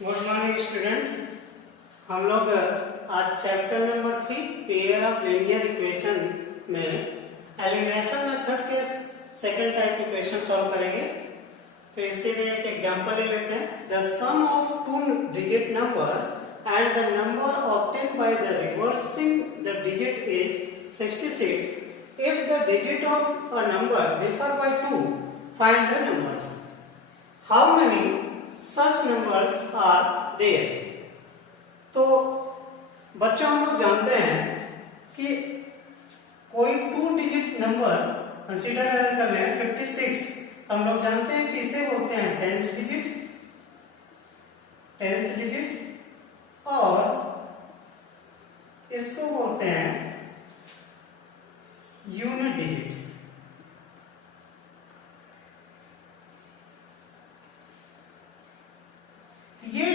Good morning student. हम लोग आज chapter number 3 pair of linear equation में एलिमिनेशन मेथड के सेकंड टाइप इक्वेशन सॉल्व करेंगे। तो इसके लिए एक एग्जांपल ले लेते हैं। The sum of two digit number and the number obtained by the reversing the digit is 66। If the digit of a number differ by 2, find the numbers. How many such numbers are there. तो बच्चों हम लोग जानते हैं कि कोई 2 digit number consider कर रहे हैं 56। हम लोग जानते हैं कि इसे बोलते हैं टेंस डिजिट और इसको बोलते हैं यूनिट डिजिट। ये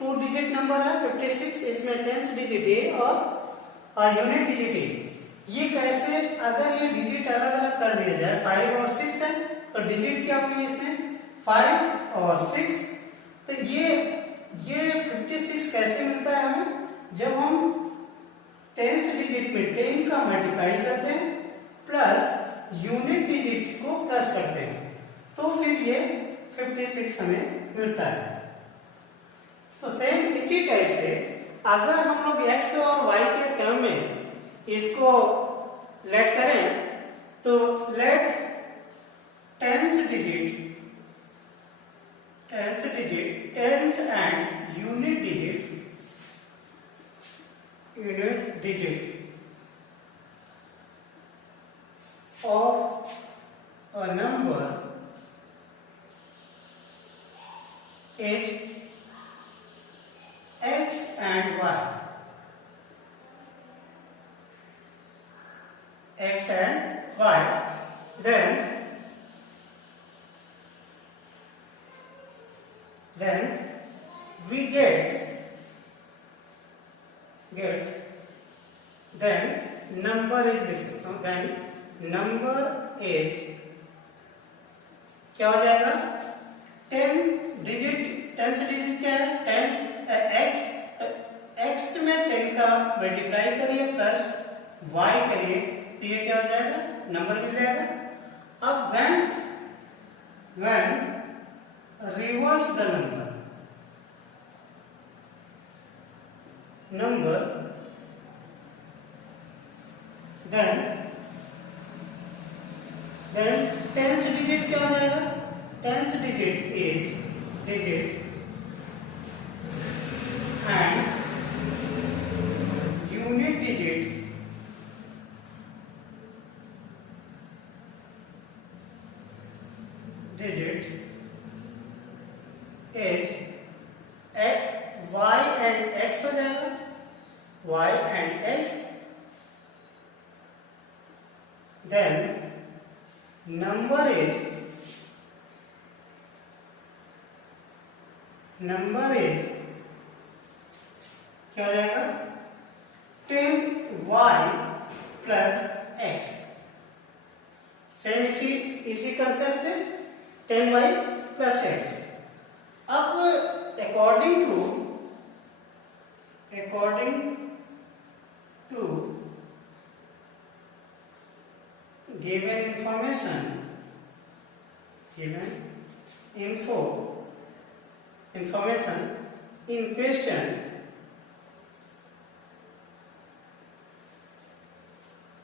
2 डिजिट नंबर है 56, इसमें टेंस डिजिट है और यूनिट डिजिट है। ये कैसे, अगर ये डिजिट अलग अलग कर दिया जाए, 5 और 6 है तो डिजिट क्या होगी इसमें 5 और 6। तो ये 56 कैसे मिलता है हमें, जब हम टेंस डिजिट में 10 का मल्टीप्लाई करते हैं प्लस यूनिट डिजिट को प्लस करते हैं तो फिर ये 56 हमें मिलता है। तो सेम इसी टाइप से अगर हम लोग x और y के टर्म में इसको लेट करें तो let tens and unit digit of a number is x and y, then we get then number is लिख सकता हूं, then number is क्या हो जाएगा 10 डिजिट क्या है 10 x में 10 का मल्टीप्लाई करिए प्लस y करिए तो ये क्या हो जाएगा, नंबर मिल जाएगा। अब when reverse the number then tens digit क्या हो जाएगा, tens digit is digit and unit digit is y and x हो जाएगा, y and x, then number is क्या हो जाएगा 10y प्लस x। सेम इसी कंसेप्ट से 10y प्लस x। अब according to given information in question,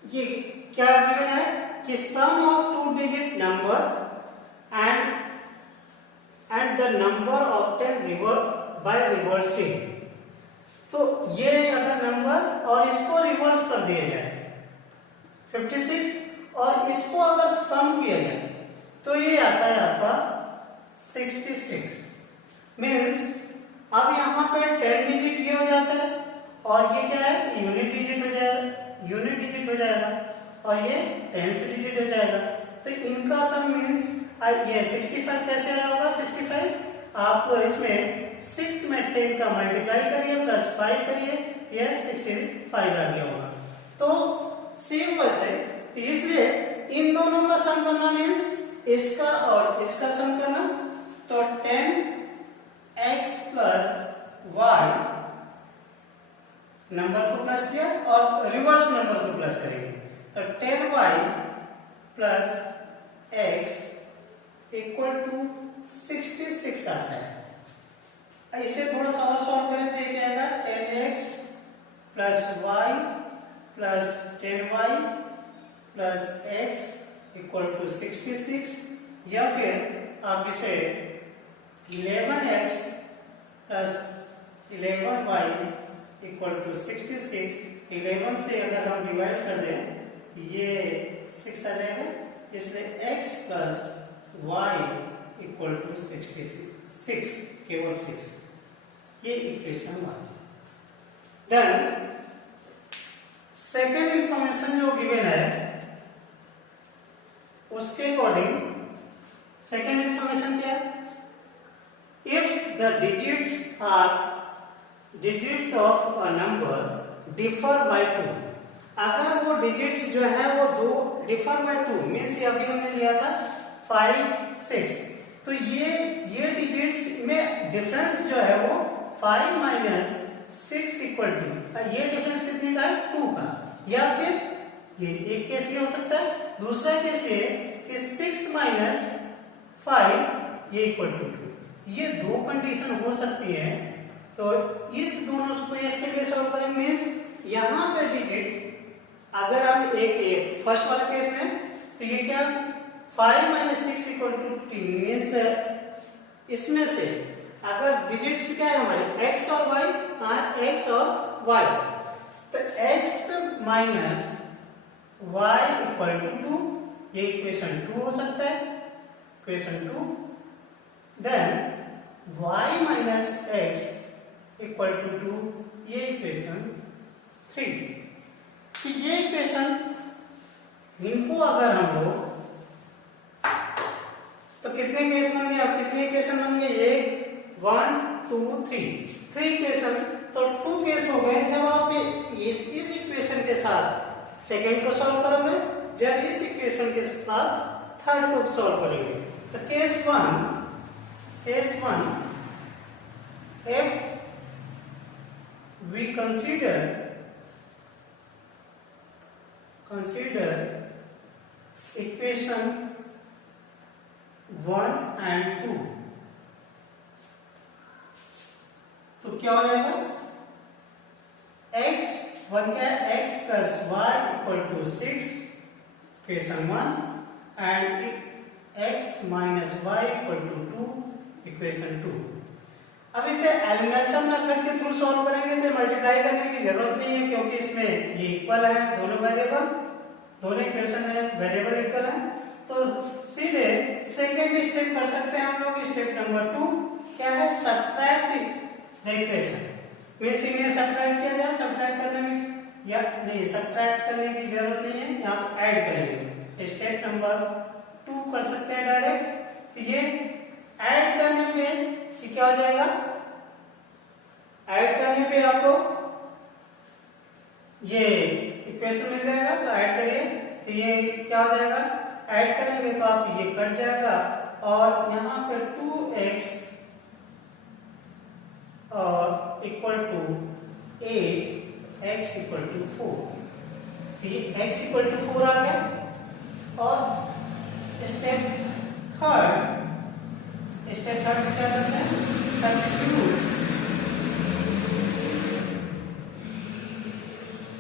ये क्या गिवन है कि sum of 2 digit number and the number obtain by reversing. तो ये अगर नंबर और इसको रिवर्स कर दिया जाए 56 और इसको अगर सम किया जाए तो ये आता है आपका 66। मीन्स अब यहाँ पे 10 डिजिट ये हो जाता है और ये क्या है यूनिट डिजिट हो जाएगा और ये टेंस डिजिट हो जाएगा। तो इनका सम मीन्स ये 65 कैसे आ होगा, 65 आप इसमें 6 में 10 का मल्टीप्लाई करिए प्लस 5 करिए, ये 65 आ गया होगा। तो सेम वैसे इसलिए इन दोनों का सम करना मीन्स इसका और इसका सम करना, तो 10x प्लस नंबर को प्लस किया और रिवर्स नंबर को प्लस करेंगे, तो 10y plus x equal to 66 आता है। इसे थोड़ा सा और सॉल्व करें तो क्या आएगा, 10x plus y plus 10y plus x equal to 66, या फिर आप इसे 11x plus 11y equal to 66, 11 से अगर हम डिवाइड कर दें ये 6 आ जाएगा, इसलिए x plus y equal to 66, केवल 6, ये इक्वेशन 1। देन सेकेंड इंफॉर्मेशन जो गिवन है उसके अकॉर्डिंग सेकेंड इंफॉर्मेशन क्या है, if the digits of a number differ by 2, अगर वो डिजिट्स जो है वो दो डिफर बाय 2 मीन्स अभी हमने लिया था 5 6, तो ये डिजिट्स में डिफरेंस जो है वो 5 माइनस 6 इक्वल टू, ये डिफरेंस कितने का है, 2 का, या फिर ये एक केस ये हो सकता है, दूसरा केस ये कि 6 माइनस 5 ये इक्वल टू 2, ये दो कंडीशन हो सकती है। तो इस दोनों को इसके लिए सॉल्व करेंगे, मीन्स यहाँ पे डिजिट अगर हम एक फर्स्ट वाले केस में तो ये क्या 5 माइनस 6 इक्वल टू 3 मीन्स इसमें से अगर डिजिट्स क्या है हमारे x और y, x और y, तो x minus y equal to 2, ये इक्वेशन 2 हो सकता है, equation 2। Then y minus x equal to 2, ये इक्वेशन 3। तो ये इक्वेशन इनको अगर हम लोग तो कितने केस बन गए, अब कितने इक्वेशन बन गए, ये 1 2 3 इक्वेशन, तो 2 केस हो गए। जब आप इस इक्वेशन के साथ सेकेंड को सॉल्व करोगे, जब इस इक्वेशन के साथ थर्ड को सॉल्व करेंगे, तो case 1 if we consider equation 1 and 2, तो क्या हो जाएगा, x 1 क्या है, x plus y equal to 6, equation 1, and x minus y equal to 2, equation 2। अब इसे एलिमिनेशन मेथड के थ्रू सॉल्व करेंगे तो मल्टीप्लाई करने की जरूरत नहीं है, क्योंकि इसमें ये इक्वल है, दोनों वेरिएबल, दोनों इक्वेशन है वेरिएबल इक्वल है, तो सीधे सेकेंड स्टेप कर सकते हैं हम लोग। स्टेप नंबर 2 क्या है, सब्ट्रैक्ट द इक्वेशन, मींस इन्हें सब्ट्रैक्ट किया जाए, सब्ट्रैक्ट करने में या नहीं, सब्ट्रैक्ट करने की जरूरत नहीं है, यहाँ ऐड करेंगे। स्टेप नंबर 2 कर सकते हैं डायरेक्ट। तो ये ऐड करने पे क्या हो जाएगा, ऐड करने पे आपको ये इक्वेशन मिल जाएगा, तो ऐड करिए, तो ये क्या हो जाएगा, ऐड करेंगे तो आप ये कट जाएगा, और यहाँ पे 2x और equal to 8, x equal to 4, ये x इक्वल टू 4 आ गया। और स्टेप थर्ड में क्या करते हैं,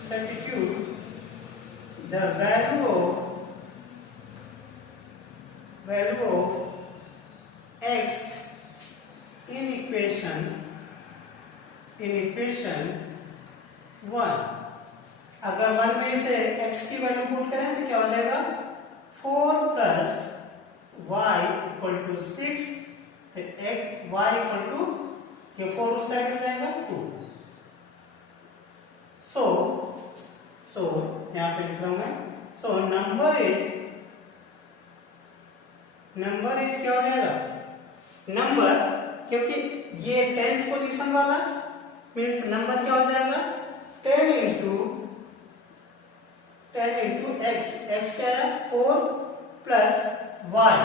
substitute the value of x in equation 1। अगर 1 में से x की वैल्यू पुट करें तो क्या हो जाएगा, 4 प्लस y इक्वल टू 6, तो y इक्वल टू, ये 4 उस साइड में जाएगा 2। सो यहाँ पे लिख रहा हूं मैं, सो नंबर इज क्या हो जाएगा, नंबर, क्योंकि ये 10th पोजीशन वाला मीन्स नंबर क्या हो जाएगा, 10 इंटू x क्या है 4 प्लस y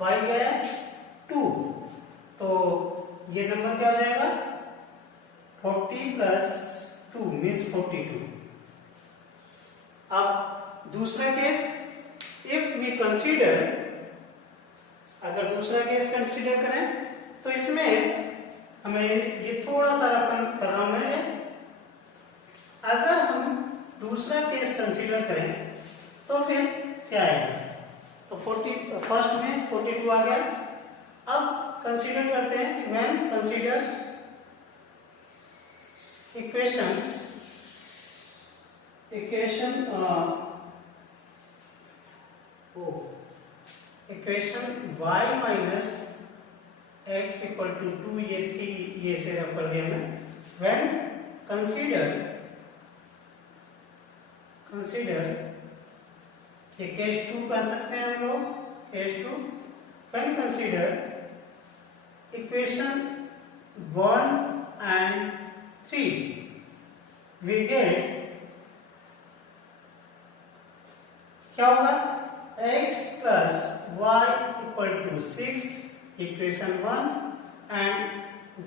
क्या है 2, तो ये नंबर क्या हो जाएगा 40 प्लस 2 मीन्स 42। अब दूसरा केस, इफ वी कंसीडर, अगर दूसरा केस कंसीडर करें तो इसमें हमें ये थोड़ा सा रकम करना है। अगर हम दूसरा केस कंसीडर करें तो फिर क्या आएगा, तो 40 फर्स्ट में 42 आ गया। अब कंसीडर करते हैं, when consider equation y minus x equal to 2, ये 3 ये से रख कर दिया मैं। व्हेन कंसीडर ये केस 2 कर सकते हैं हम लोग, case 2। When consider equation 1 and 3 we get क्या होगा, x plus y equal to 6 equation 1 and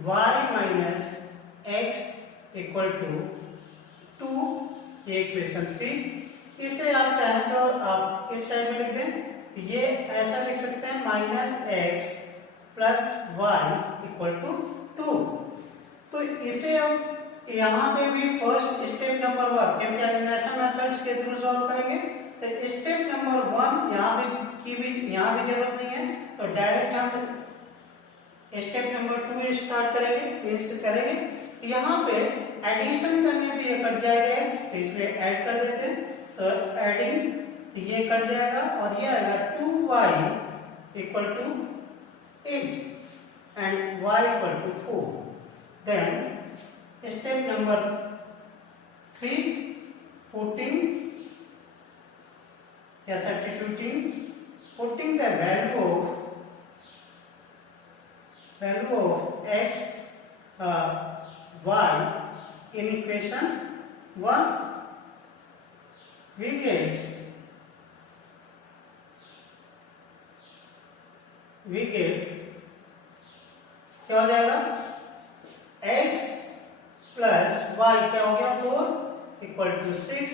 y minus x equal to 2 ये इक्वेशन 3। इसे आप चाहें तो आप इस साइड में लिख दें, ये ऐसा लिख सकते हैं minus x plus y equal to 2। तो इसे हम यहाँ पे भी फर्स्ट स्टेप नंबर 1, क्योंकि एलिमिनेशन मेथड्स के थ्रू सॉल्व करेंगे, तो स्टेप नंबर 1 यहाँ भी जरूरत नहीं है, तो डायरेक्ट यहाँ से स्टेप नंबर 2 स्टार्ट करेंगे। यहाँ पे एडिशन करने पे ये कट जाएगा x, तो इसलिए ऐड कर देते हैं, तो एडिंग ये कट जाएगा और ये आएगा 2y equal to 8 and y equal to 4। Then step number 3, putting या substituting, putting the value of x y in equation 1 we get क्या हो जाएगा, x प्लस y क्या हो गया 4 equal to 6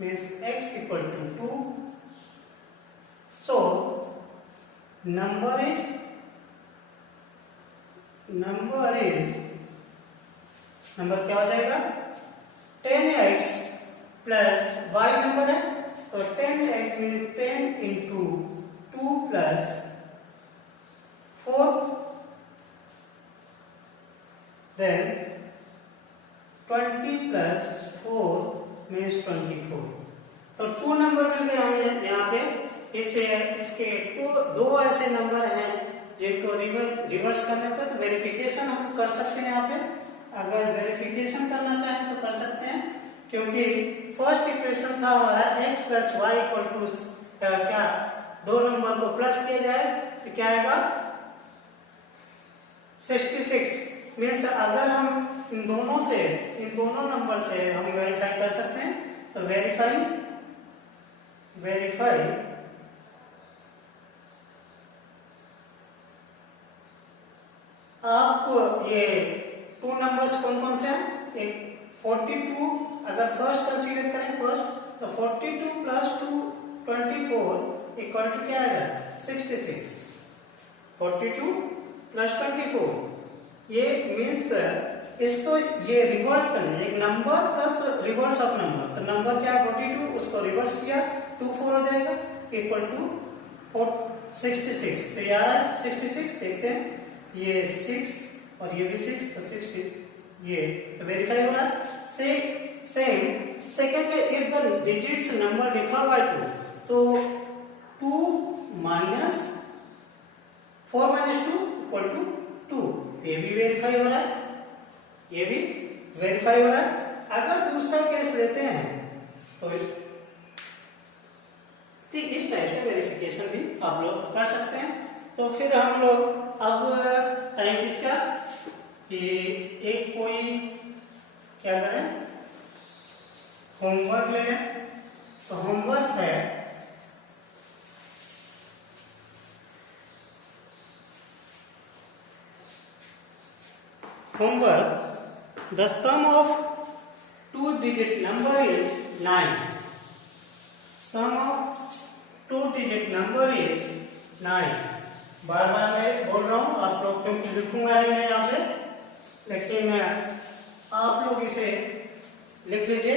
means x equal to 2। So number क्या हो जाएगा, 10x प्लस y नंबर है, तो 10x means 10 into 2 plus 4, then 20 plus 4 means 24। तो 2 नंबर मिल गए हमें यहाँ पे। इसके दो ऐसे नंबर हैं जिनको रिवर्स करने पर तो वेरिफिकेशन हम कर सकते हैं। यहाँ पे अगर वेरिफिकेशन करना चाहें तो कर सकते हैं, क्योंकि फर्स्ट इक्वेशन था हमारा x plus y equal to क्या, दो नंबर को प्लस किया जाए तो क्या आएगा 66। मीन्स अगर हम इन दोनों नंबर से हम वेरीफाई कर सकते हैं, तो वेरीफाई आपको ये 2 नंबर्स कौन कौन से हैं, एक 42, अगर फर्स्ट कंसीडर करें तो 42 प्लस 2 24 इक्वल टू क्या आएगा 66। 42 प्लस 24 ये मीन्स इसको ये रिवर्स करना, एक number plus reverse of number, तो नंबर क्या है 42, उसको रिवर्स किया 24 हो जाएगा इक्वल टू 66। तो यार 66 देखते हैं, ये 6 और ये भी 6, तो 60 ये तो वेरीफाई हो रहा है। सेम सेकंड में if the digits number differ by 2, तो 2 माइनस 4 माइनस 2 इक्वल टू 2, ये भी वेरीफाई हो रहा है, ये भी वेरीफाई हो रहा है। अगर दूसरा केस लेते हैं तो इस टाइप से वेरिफिकेशन भी आप लोग कर सकते हैं। तो फिर हम लोग अब टाइम इसका कि एक कोई क्या करें, होमवर्क ले लें। तो होमवर्क है the sum of 2-digit number is 9. Sum of 2-digit number is 9. बार बार मैं बोल रहा हूँ, आप लोग क्योंकि लिखूंगा नहीं मैं यहाँ पे, लेकिन आप लोग इसे लिख लीजिए।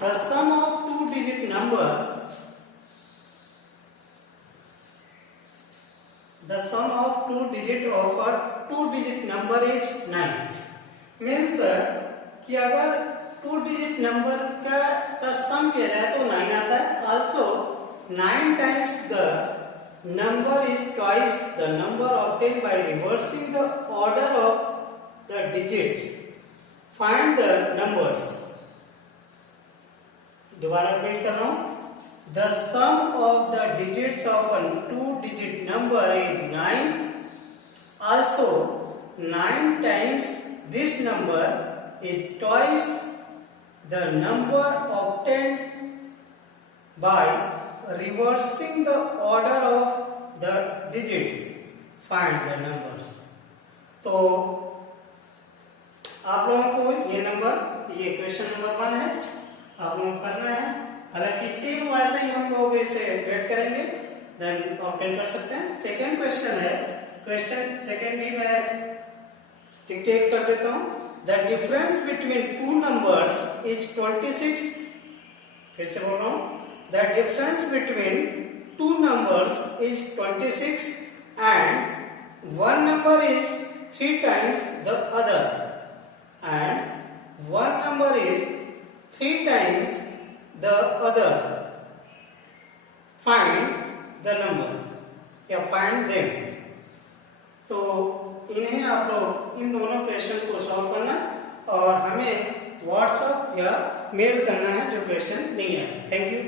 The sum of 2-digit number, the sum of 2-digit number is 9. Means कि अगर 2-digit number का सम किया जाए तो 9 आता है। Also 9 times the number is twice the number obtained by reversing the order of the digits. Find the numbers. दोबारा repeat कर रहा हूं। The sum of the digits of a 2-digit number is 9. Also 9 times this number is twice the number obtained by reversing the order of the digits. Find the numbers. तो आप लोगों को ये number, ये question number 1 है, आप लोगों को करना है। हालांकि सेम वैसे ही हम लोग इसे गेट करेंगे, देन ऑब्टेन कर सकते हैं। सेकंड क्वेश्चन है, क्वेश्चन सेकंड भी मैं डिक्टेट कर देता हूं। The difference between two numbers is 26। फिर से बोल रहा हूं, the difference between two numbers is 26 and one number is 3 times the other and one number is 3 times the other. Find the number या find them. तो इन्हें आप लोग इन दोनों क्वेश्चन को सॉल्व करना और हमें व्हाट्सएप या मेल करना है जो क्वेश्चन नहीं है। Thank you.